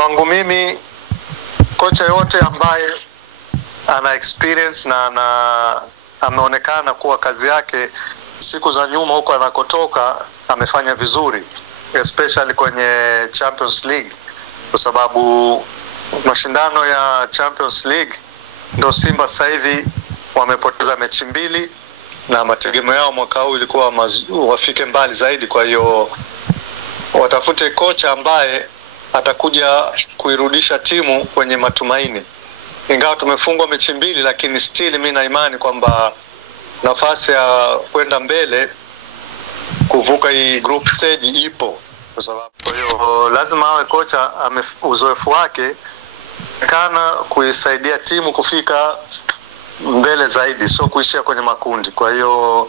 Kwangu mimi kocha yote ambaye ana experience na ameonekana kuwa kazi yake siku za nyuma huko anakotoka amefanya vizuri, especially kwenye Champions League, kwa sababu mashindano ya Champions League ndio Simba sasa hivi wamepoteza mechi 2 na mategemeo yao mwaka huu ilikuwa wafike mbali zaidi. Kwa hiyo watafute kocha ambaye atakuja kuirudisha timu kwenye matumaini. Ingawa tumefungwa mechi 2, lakini still mimi na imani kwamba nafasi ya kwenda mbele kuvuka hii group stage ipo, kwa sababu kwa hiyo lazima awe kocha uzoefu wake kana kuisaidia timu kufika mbele zaidi, sio kuishia kwenye makundi. Kwa hiyo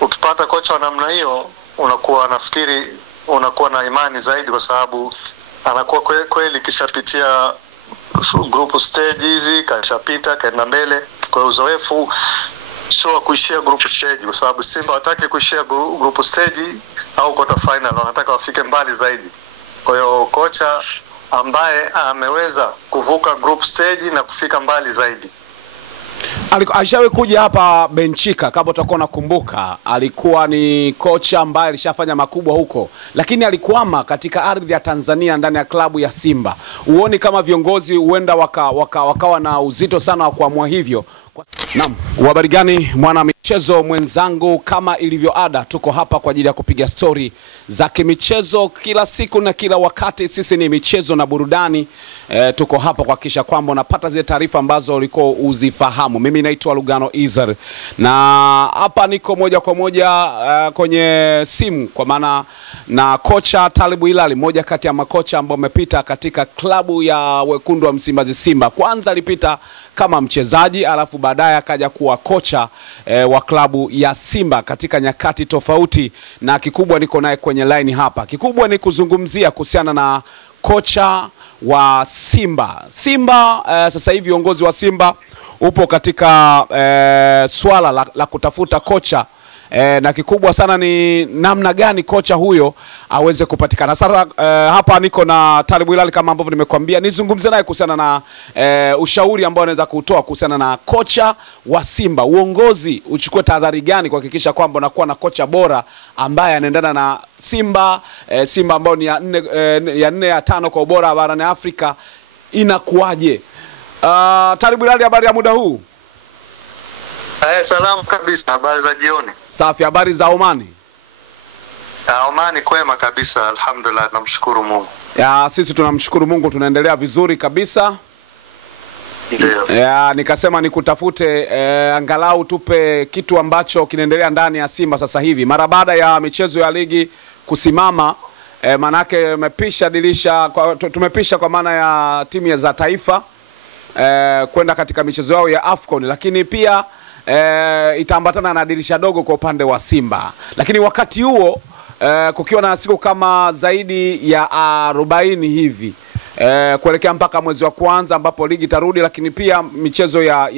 ukipata kocha wa namna hiyo unakuwa nafikiri unakuwa na imani zaidi, kwa sababu anakuwa kweli kishapitia group stage hizi, kashapita kaenda mbele. Kwa hiyo uzoefu sio kuishia group stage, kwa sababu Simba hataki kuishia group stage au quarter final, wanataka wafike mbali zaidi. Kwa hiyo kocha ambaye ameweza kuvuka group stage na kufika mbali zaidi. Alishawahi kuja hapa Benchika, kama utakuwa unakumbuka, alikuwa ni kocha ambaye alishafanya makubwa huko, lakini alikwama katika ardhi ya Tanzania ndani ya klabu ya Simba. Uoni kama viongozi huenda wakawa na uzito sana wa kuamua hivyo? Naam, habari gani mwana michezo mwenzangu, kama ilivyo ada tuko hapa kwa ajili ya kupiga story za kimichezo kila siku na kila wakati. Sisi ni michezo na burudani. Tuko hapa kuhakikisha kwamba unapata zile taarifa ambazo ulikuwa uzifahamu. Mimi naitwa Lugano Izar na hapa niko moja kwa moja kwenye simu, kwa maana na kocha Talibu Hilali, moja kati ya makocha ambao wamepita katika klabu ya wekundu wa Msimbazi Simba. Kwanza alipita kama mchezaji, alafu baadaye akaja kuwa kocha wa klabu ya Simba katika nyakati tofauti, na kikubwa niko naye kwenye line hapa. Kikubwa ni kuzungumzia kuhusiana na kocha wa Simba. Sasa hivi uongozi wa Simba upo katika swala la kutafuta kocha, na kikubwa sana ni namna gani kocha huyo aweze kupatikana. Sasa hapa niko na Talibu Hilali, kama ambavyo nimekuambia nizungumze naye kuhusiana na ushauri ambao anaweza kutoa kuhusiana na kocha wa Simba. Uongozi uchukue tahadhari gani kuhakikisha kwamba unakuwa na kocha bora ambaye anaendana na Simba, Simba ambao ni ya 4 ya 5 kwa ubora barani Afrika, inakuaje? Talibu Hilali, habari ya muda huu? Salamu kabisa, habari za jioni. Safi, habari za Omani? Omani kwema kabisa, alhamdulillah, namshukuru Mungu. Sisi tunamshukuru Mungu, tunaendelea vizuri kabisa. Ndio. Nikasema nikutafute angalau tupe kitu ambacho kinaendelea ndani ya Simba sasa hivi mara baada ya michezo ya ligi kusimama. Manake tumepisha kwa maana ya timu za taifa kwenda katika michezo yao ya AFCON, lakini pia itaambatana na dirisha dogo kwa upande wa Simba. Lakini wakati huo kukiwa na siku kama zaidi ya 40 hivi kuelekea mpaka mwezi wa kwanza ambapo ligi tarudi, lakini pia michezo ya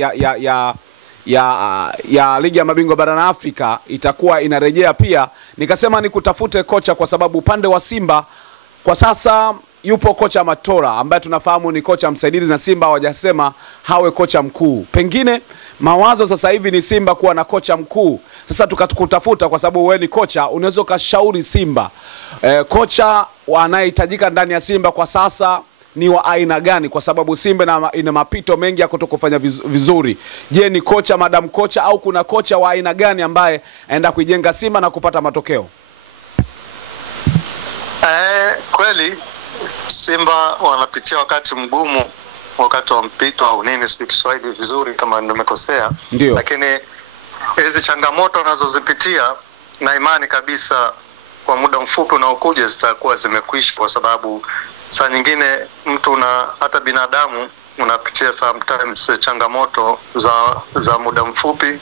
ligi ya mabingwa barani Afrika itakuwa inarejea pia. Nikasema nikutafute kocha, kwa sababu upande wa Simba kwa sasa yupo kocha Matola ambaye tunafahamu ni kocha msaidizi, na Simba hawajasema hawe kocha mkuu. Pengine mawazo sasa hivi ni Simba kuwa na kocha mkuu. Sasa tukakutafuta kwa sababu wewe ni kocha, unaweza kushauri Simba kocha anayehitajika ndani ya Simba kwa sasa ni wa aina gani, kwa sababu Simba ina mapito mengi ya kutokufanya vizuri. Je, ni kocha madam kocha au kuna kocha wa aina gani ambaye aenda kuijenga Simba na kupata matokeo? Kweli Simba wanapitia wakati mgumu, wakati wa mpito au nini, sio Kiswahili vizuri kama nimekosea. Lakini hizi changamoto wanazozipitia na imani kabisa kwa muda mfupi unaokuja zitakuwa zimekwisha, kwa sababu saa nyingine mtu na hata binadamu unapitia sometimes changamoto za muda mfupi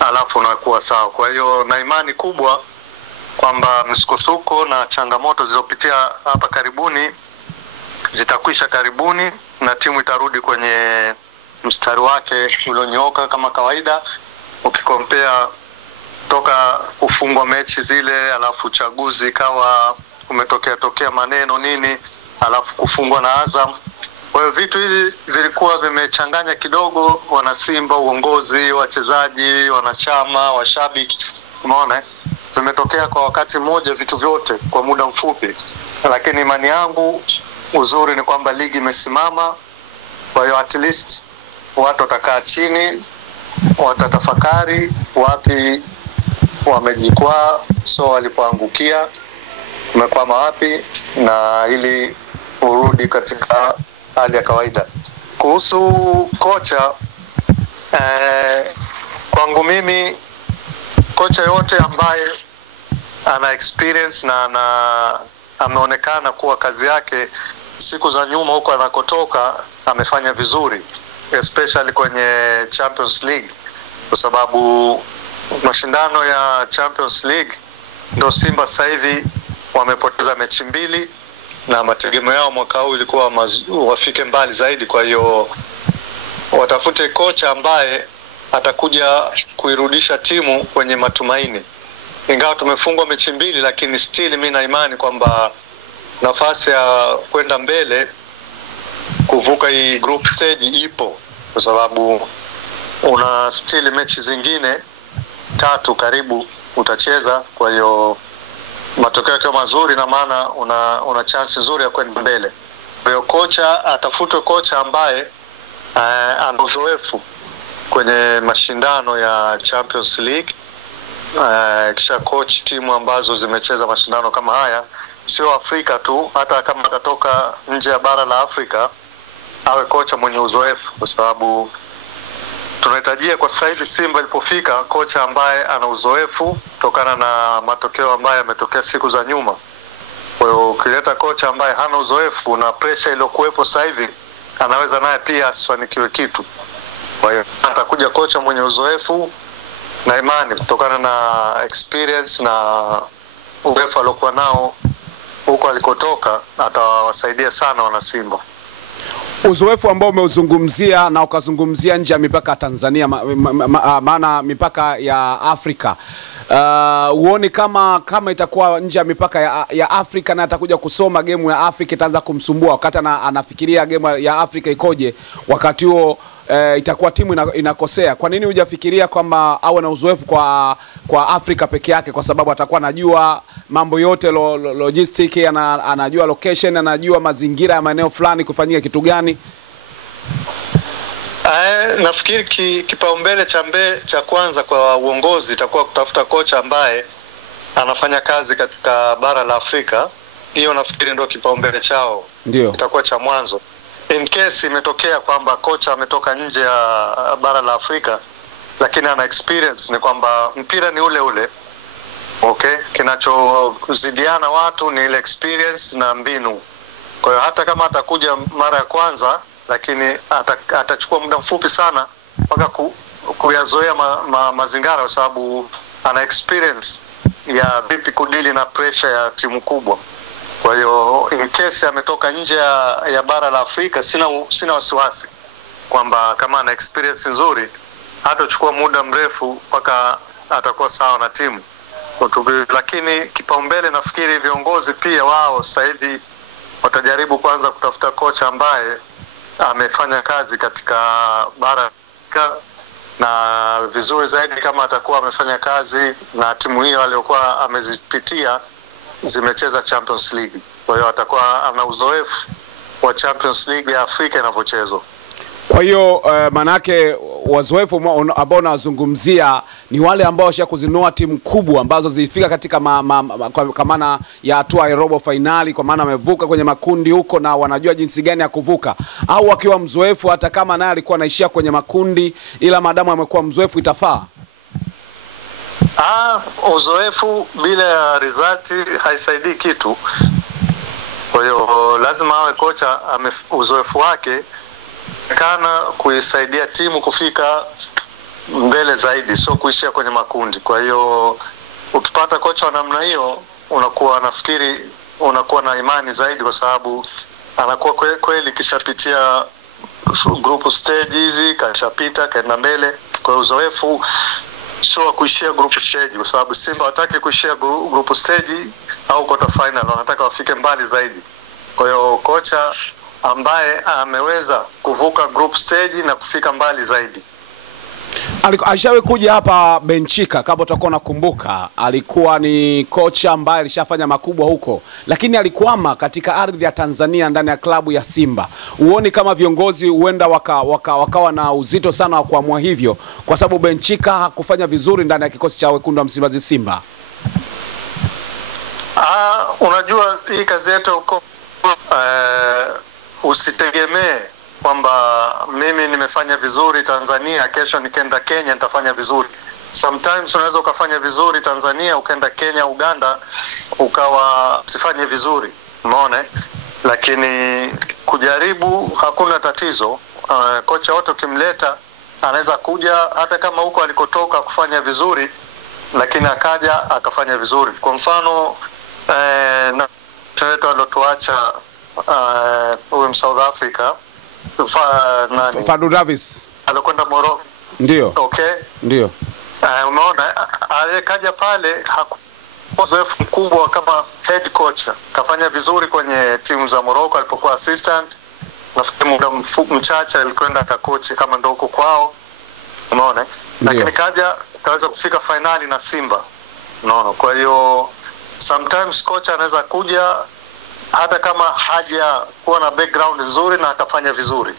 alafu unakuwa sawa. Kwa hiyo na imani kubwa kwamba msukosuko na changamoto zilizopitia hapa karibuni zitakwisha karibuni, na timu itarudi kwenye mstari wake ulionyooka kama kawaida. Ukikompea toka kufungwa mechi zile, alafu uchaguzi kawa umetokea maneno nini, alafu kufungwa na Azam. Kwa hiyo vitu hivi vilikuwa vimechanganya kidogo wana Simba, uongozi, wachezaji, wanachama, washabiki. Umeona? Vimetokea kwa wakati mmoja vitu vyote kwa muda mfupi. Lakini imani yangu uzuri ni kwamba ligi imesimama. Kwa hiyo at least watu watakaa chini, watatafakari wapi wamejikwaa, so walipoangukia umekwama wapi, na ili urudi katika hali ya kawaida. Kuhusu kocha, kwangu mimi kocha yote ambaye ana experience na ameonekana kuwa kazi yake siku za nyuma huko anakotoka amefanya vizuri, especially kwenye Champions League, kwa sababu mashindano ya Champions League ndio Simba sasa hivi wamepoteza mechi 2 na mategemeo yao mwaka huu ilikuwa wafike mbali zaidi. Kwa hiyo watafute kocha ambaye atakuja kuirudisha timu kwenye matumaini. Ingawa tumefungwa mechi 2, lakini still mimi na imani kwamba nafasi ya kwenda mbele kuvuka hii group stage ipo, kwa sababu una still mechi zingine 3 karibu utacheza. Kwa hiyo matokeo yake mazuri na maana una chance nzuri ya kwenda mbele. Kwa hiyo kocha atafutwe kocha ambaye ana uzoefu kwenye mashindano ya Champions League, kisha coach timu ambazo zimecheza mashindano kama haya, sio Afrika tu, hata kama atatoka nje ya bara la Afrika awe kocha mwenye uzoefu, kwa sababu tunahitajia kwa sasa hivi Simba ilipofika kocha ambaye ana uzoefu kutokana na matokeo ambayo yametokea siku za nyuma. Kwa hiyo ukileta kocha ambaye hana uzoefu na pressure iliyokuwepo sasa hivi, anaweza naye pia asifanikiwe kitu. Kwa hiyo atakuja kocha mwenye uzoefu na imani kutokana na experience na uzoefu aliokuwa nao huko alikotoka, atawasaidia sana wana Simba. Uzoefu ambao umeuzungumzia na ukazungumzia nje ya mipaka ya Tanzania, maana mipaka ya Afrika, uone kama itakuwa nje ya mipaka ya Afrika na atakuja kusoma game ya Afrika itaanza kumsumbua wakati anafikiria game ya Afrika ikoje, wakati huo itakuwa timu inakosea. Kwa nini hujafikiria kwamba awe na uzoefu kwa Afrika peke yake? Kwa sababu atakuwa anajua mambo yote, logistic, anajua location, anajua mazingira ya maeneo fulani kufanyia kitu gani. Nafikiri kipaumbele cha kwanza kwa uongozi itakuwa kutafuta kocha ambaye anafanya kazi katika bara la Afrika. Hiyo nafikiri ndio kipaumbele chao. Ndio itakuwa cha mwanzo. In case imetokea kwamba kocha ametoka nje ya bara la Afrika lakini ana experience, ni kwamba mpira ni ule ule. Okay, kinachozidiana watu ni ile experience na mbinu. Kwa hiyo hata kama atakuja mara ya kwanza, lakini atachukua muda mfupi sana mpaka kuyazoea mazingira, kwa sababu ana experience ya vipi kudili na pressure ya timu kubwa. Kwa hiyo in case ametoka nje ya bara la Afrika, sina wasiwasi kwamba kama ana experience nzuri hatachukua muda mrefu mpaka atakuwa sawa na timu. Lakini kipaumbele nafikiri viongozi pia wao sasa hivi watajaribu kwanza kutafuta kocha ambaye amefanya kazi katika bara na vizuri zaidi kama atakuwa amefanya kazi na timu hiyo aliyokuwa amezipitia zimecheza Champions League. Kwa hiyo atakuwa ana uzoefu wa Champions League ya Afrika inavyochezwa. Kwa hiyo manake wazoefu ambao nazungumzia ni wale ambao washakuzinua timu kubwa ambazo zilifika katika kwa maana ya hatua ya robo finali, kwa maana wamevuka kwenye makundi huko na wanajua jinsi gani ya kuvuka, au wakiwa mzoefu hata kama naye alikuwa anaishia kwenye makundi, ila madamu amekuwa mzoefu itafaa. Uzoefu bila result haisaidii kitu. Kwa hiyo lazima awe kocha uzoefu wake kana kuisaidia timu kufika mbele zaidi, sio kuishia kwenye makundi. Kwa hiyo ukipata kocha wa namna hiyo, unakuwa na imani zaidi, kwa sababu anakuwa kweli kishapitia group stage hizi, kashapita kaenda mbele. Kwa hiyo uzoefu sio kuishia group stage, kwa sababu Simba hataki kuishia group stage au quarter final, wanataka wafike mbali zaidi. Kwa hiyo kocha ambaye ameweza kuvuka group stage na kufika mbali zaidi. Alishawahi kuja hapa Benchika, kama utakuwa unakumbuka. Alikuwa ni kocha ambaye alishafanya makubwa huko, lakini alikwama katika ardhi ya Tanzania ndani ya klabu ya Simba. Uoni kama viongozi huenda wakawa na uzito sana wa kuamua hivyo, kwa sababu Benchika hakufanya vizuri ndani ya kikosi cha wekundu wa Msimbazi Simba? Unajua hii kazi yetu uko usitegemee kwamba mimi nimefanya vizuri Tanzania, kesho nikenda Kenya nitafanya vizuri. Sometimes unaweza ukafanya vizuri Tanzania, ukenda Kenya, Uganda, ukawa usifanye vizuri, umeona? Lakini kujaribu hakuna tatizo. Kocha wote ukimleta anaweza kuja hata kama huko alikotoka kufanya vizuri, lakini akaja akafanya vizuri. Kwa mfano na wetu alotuacha huyu South Africa, Fadlu Davis alikwenda Morocco. Ndio. Okay. Ndio. Umeona alikaja pale, uzoefu mkubwa kama head coach, kafanya vizuri kwenye timu za Morocco alipokuwa assistant. Nafikiri muda mchache alikwenda akakochi kama ndio huko kwao, umeona? Lakini kaja kaweza kufika finali na Simba, unaona? Kwa hiyo sometimes coach anaweza kuja hata kama haja kuwa na background nzuri na akafanya vizuri.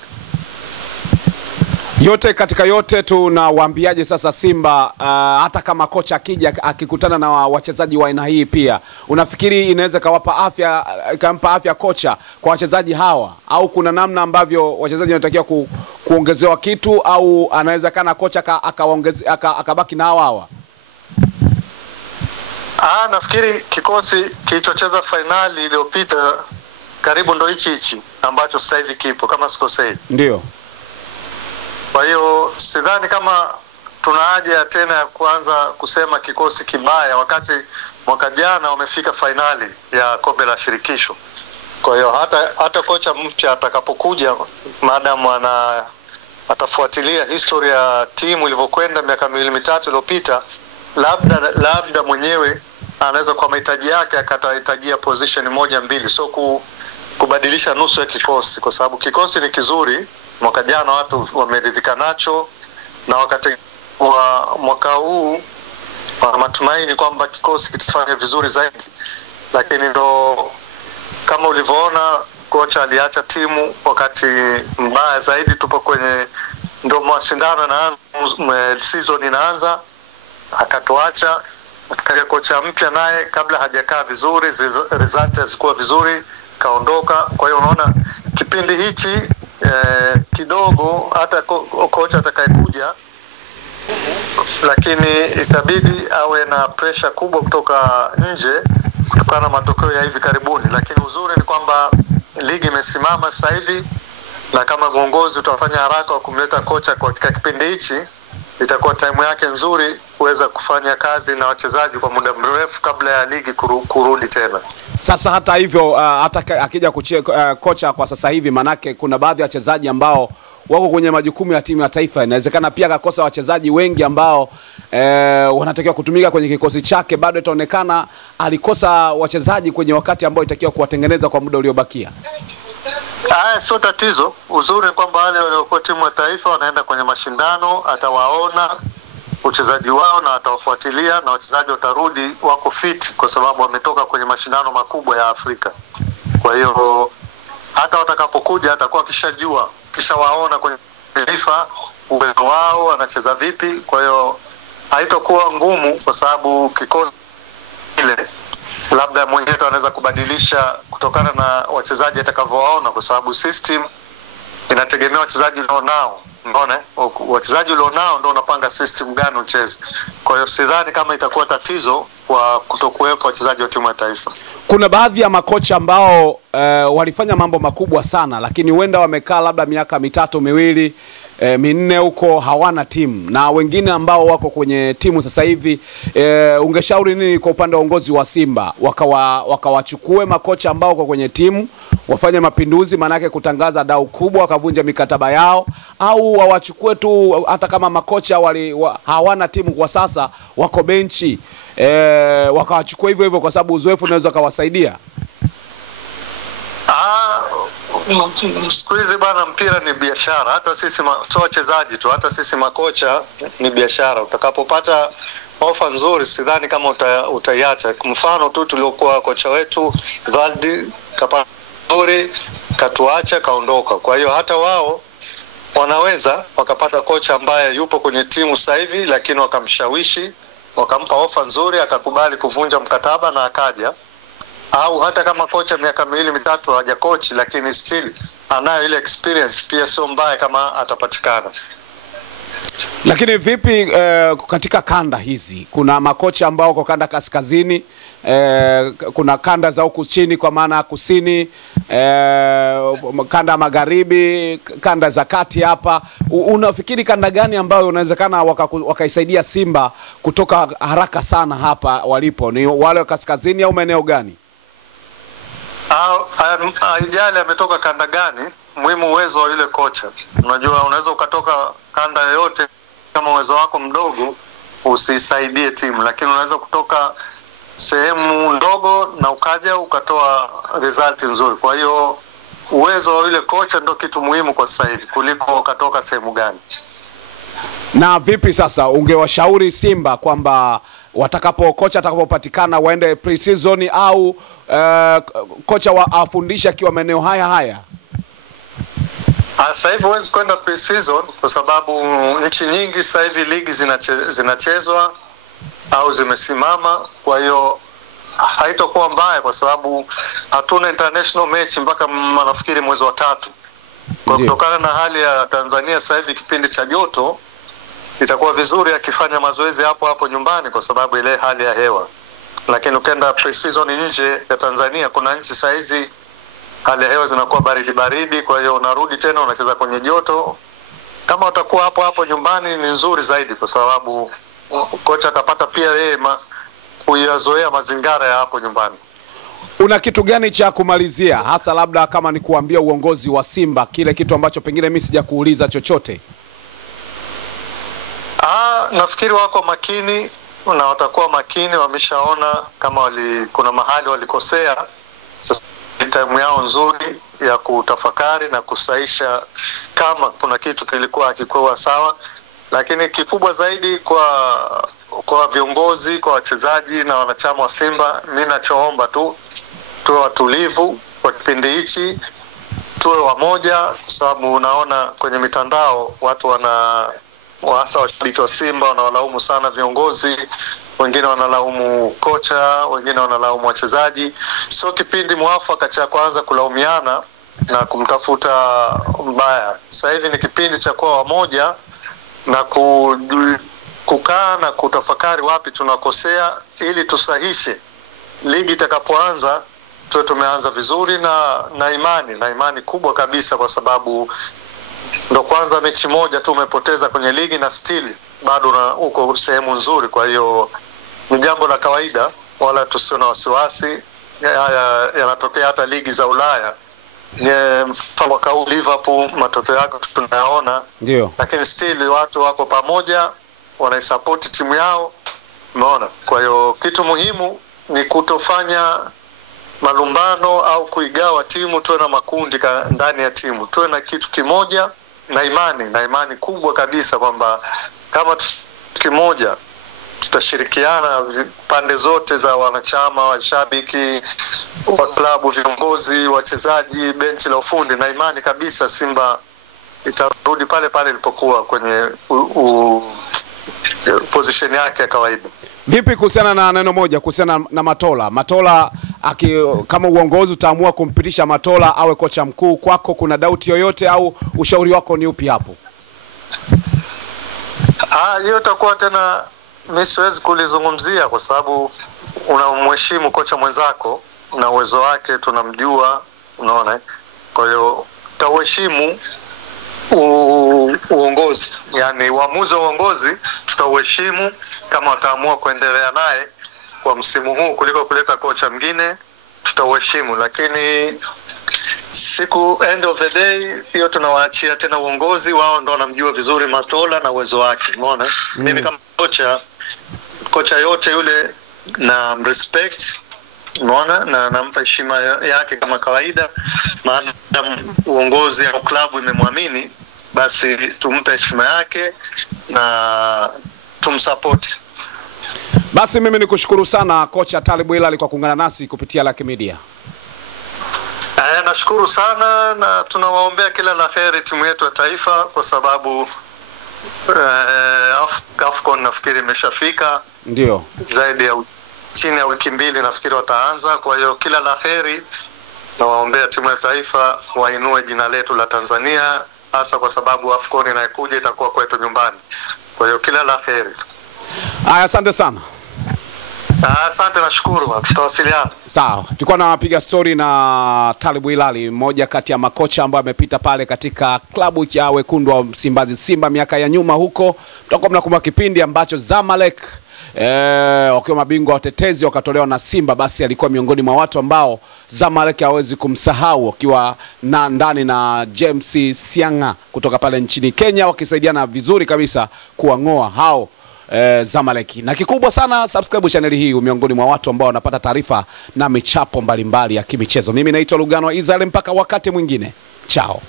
Yote katika yote, tunawaambiaje sasa Simba, hata kama kocha akija akikutana na wachezaji wa aina hii pia, unafikiri inaweza kampa afya kocha kwa wachezaji hawa, au kuna namna ambavyo wachezaji wanatakiwa kuongezewa kitu, au anaweza kana kocha akabaki na hawa? Nafikiri kikosi kilichocheza finali iliyopita karibu ndo hichi ambacho sasa hivi kipo, kama sikosei. Ndio. Kwa hiyo sidhani kama tuna haja tena ya kuanza kusema kikosi kibaya, wakati mwaka jana wamefika finali ya kombe la shirikisho. Kwa hiyo hata kocha mpya atakapokuja, madam atafuatilia historia ya timu ilivyokwenda miaka 2-3 iliyopita, labda mwenyewe anaweza kwa mahitaji yake akatahitajia position 1-2, so kubadilisha nusu ya kikosi, kwa sababu kikosi ni kizuri. Mwaka jana watu wameridhika nacho, na wakati wa mwaka huu matumaini kwamba kikosi kitafanya vizuri zaidi. Lakini ndo kama ulivyoona, kocha aliacha timu wakati mbaya zaidi. Tupo kwenye ndo mashindano na season inaanza, akatuacha. Akaja kocha mpya naye kabla hajakaa vizuri, result zilikuwa vizuri, kaondoka. Kwa hiyo unaona kipindi hichi kidogo hata kocha atakayekuja, lakini itabidi awe na pressure kubwa kutoka nje kutokana na matokeo ya hivi karibuni. Lakini uzuri ni kwamba ligi imesimama sasa hivi, na kama uongozi utafanya haraka wa kumleta kocha katika kipindi hichi, itakuwa time yake nzuri kuweza kufanya kazi na wachezaji kwa muda mrefu kabla ya ligi kurudi tena. Sasa hata hivyo, hata akija kocha kwa sasa hivi, manake kuna baadhi ya wachezaji ambao wako kwenye majukumu ya timu ya taifa, inawezekana pia akakosa wachezaji wengi ambao wanatakiwa kutumika kwenye kikosi chake. Bado itaonekana alikosa wachezaji kwenye wakati ambao itakiwa kuwatengeneza kwa muda uliobakia. Sio tatizo. Uzuri kwamba wale waliokuwa timu ya taifa wanaenda kwenye mashindano, atawaona uchezaji wao na atawafuatilia, na wachezaji watarudi wako fit kwa sababu wametoka kwenye mashindano makubwa ya Afrika. Kwa hiyo hata watakapokuja atakuwa kishawaona kwenye taifa uwezo wao, wanacheza vipi. Kwa hiyo haitakuwa ngumu, kwa sababu kikosi ile labda mwenyewe anaweza kubadilisha kutokana na wachezaji atakavyowaona, kwa sababu system inategemea wachezaji nao. Unaona, wachezaji ulionao ndio unapanga system gani ucheze. Kwa hiyo sidhani kama itakuwa tatizo kwa kutokuwepo wachezaji wa timu ya taifa. Kuna baadhi ya makocha ambao walifanya mambo makubwa sana, lakini huenda wamekaa labda miaka 3-2 minne huko hawana timu, na wengine ambao wako kwenye timu sasa hivi. Ungeshauri nini kwa upande wa uongozi wa Simba? Wakawachukue makocha ambao wako kwenye timu, wafanye mapinduzi, manake kutangaza dau kubwa, wakavunja mikataba yao, au wawachukue tu hata kama makocha hawana timu kwa sasa, wako benchi, wakawachukua hivyo hivyo, kwa sababu uzoefu unaweza kawasaidia? Siku hizi bana, mpira ni biashara. Hata sisi sio wachezaji tu, hata sisi makocha ni biashara. Utakapopata ofa nzuri, sidhani kama utaiacha. Mfano tu tuliokuwa kocha wetu Valdi kapata nzuri, katuacha kaondoka. Kwa hiyo hata wao wanaweza wakapata kocha ambaye yupo kwenye timu sasa hivi, lakini wakamshawishi, wakampa ofa nzuri, akakubali kuvunja mkataba na akaja. Au hata kama kocha miaka 2-3 hajakochi, lakini still anayo ile experience, pia sio mbaya kama atapatikana. Lakini vipi katika kanda hizi? Kuna makocha ambao kwa kanda kaskazini, kuna kanda za huku chini kwa maana kusini, kanda magharibi, kanda za kati hapa. Unafikiri kanda gani ambayo unawezekana wakaisaidia Simba kutoka haraka sana hapa walipo? Ni wale wa kaskazini au maeneo gani? Haijali ametoka kanda gani, muhimu uwezo wa yule kocha. Unajua unaweza ukatoka kanda yoyote, kama uwezo wako mdogo usisaidie timu, lakini unaweza kutoka sehemu ndogo na ukaja ukatoa result nzuri. Kwa hiyo uwezo wa yule kocha ndio kitu muhimu kwa sasa hivi kuliko katoka sehemu gani. Na vipi sasa ungewashauri Simba kwamba kocha atakapopatikana waende pre-season au kocha afundisha akiwa maeneo haya? Sasa hivi huwezi kwenda pre-season kwa sababu nchi nyingi sasa hivi ligi zinachezwa au zimesimama. Kwa hiyo haitakuwa mbaya kwa sababu hatuna international match mpaka nafikiri mwezi wa 3. Kwa kutokana na hali ya Tanzania sasa hivi kipindi cha joto, itakuwa vizuri akifanya mazoezi hapo nyumbani kwa sababu ile hali ya hewa. Lakini ukienda pre-season nje ya Tanzania, kuna nchi sasa hizi hali ya hewa zinakuwa baridi, kwa hiyo unarudi tena unacheza kwenye joto. Kama utakuwa hapo nyumbani ni nzuri zaidi kwa sababu kocha atapata pia yeye kuyazoea mazingira ya hapo nyumbani. Una kitu gani cha kumalizia, hasa labda kama ni kuambia uongozi wa Simba kile kitu ambacho pengine mimi sijakuuliza chochote? Nafikiri wako makini na watakuwa makini, wameshaona kama kuna mahali walikosea. Sasa time yao nzuri ya kutafakari na kusaisha kama kuna kitu kilikuwa hakikuwa sawa. Lakini kikubwa zaidi kwa viongozi, kwa wachezaji na wanachama wa Simba, mimi nachoomba tu tuwe watulivu kwa kipindi hichi, tuwe wamoja, kwa sababu unaona kwenye mitandao watu hasa washabiki wa Simba wanawalaumu sana viongozi, wengine wanalaumu kocha, wengine wanalaumu wachezaji. Sio kipindi mwafaka cha kwanza kulaumiana na kumtafuta mbaya. Sasa hivi ni kipindi cha kuwa wamoja na kukaa na kutafakari wapi tunakosea ili tusahishe. Ligi itakapoanza tuwe tumeanza vizuri na imani kubwa kabisa, kwa sababu ndo kwanza mechi moja tu umepoteza kwenye ligi na still bado uko sehemu nzuri. Kwa hiyo ni jambo la kawaida, wala tusio na wasiwasi. Haya yanatokea hata ligi za Ulaya. Ni mfano kwa Liverpool, matokeo yake tunayaona. Ndio. Lakini still watu wako pamoja, wanaisupport timu yao. Umeona? Kwa hiyo kitu muhimu ni kutofanya malumbano au kuigawa timu, tuwe na makundi ndani ya timu. Tuwe na kitu kimoja na imani kubwa kabisa kwamba kama kimoja tutashirikiana pande zote za wanachama, washabiki wa klabu, viongozi, wachezaji, benchi la ufundi, na imani kabisa Simba itarudi pale ilipokuwa kwenye position yake ya kawaida. Vipi kuhusiana na neno moja kuhusiana na Matola kama uongozi utaamua kumpitisha Matola awe kocha mkuu, kwako kuna doubt yoyote au ushauri wako ni upi hapo? Hiyo itakuwa tena mimi siwezi kulizungumzia kwa sababu unamheshimu kocha mwenzako na uwezo wake tunamjua, unaona. Kwa hiyo tutaheshimu uongozi, yani uamuzi wa uongozi tutaheshimu kama wataamua kuendelea naye kwa msimu huu kuliko kuleta kocha mwingine, tutaheshimu. Lakini end of the day hiyo tunawaachia tena uongozi, wao ndio wanamjua vizuri Matola na uwezo wake, umeona. Mimi kama kocha yote yule na respect, Unaona, na nampa heshima yake kama kawaida, maana uongozi au klabu imemwamini, basi tumpe heshima yake na tumsupport. Basi mimi nikushukuru sana kocha Talibu Hilali kwa kuungana nasi kupitia Lucky Media. Nashukuru sana na tunawaombea kila la heri timu yetu ya taifa, kwa sababu AFCON nafikiri imeshafika. Ndio. Zaidi ya chini ya wiki 2 nafikiri wataanza. Kwa hiyo kila la heri, na waombea timu ya taifa wainue jina letu la Tanzania, hasa kwa sababu AFCON inayokuja itakuwa kwetu nyumbani. Kwa hiyo kila la heri. Asante sana. Asante, nashukuru, tutawasiliana. Sawa, tulikuwa napiga story na Talibu Hilali, mmoja kati ya makocha ambao amepita pale katika klabu ya wekundu wa Msimbazi Simba miaka ya nyuma huko. Tutakuwa mnakumbuka kipindi ambacho Zamalek wakiwa mabingwa watetezi wakatolewa na Simba, basi alikuwa miongoni mwa watu ambao Zamalek hawezi kumsahau, akiwa ndani na James Sianga kutoka pale nchini Kenya, wakisaidiana vizuri kabisa kuangoa hao Zamalek. Na kikubwa sana, subscribe channel hii miongoni mwa watu ambao wanapata taarifa na michapo mbalimbali ya kimichezo. Mimi naitwa Lugano Israel, mpaka wakati mwingine. Chao.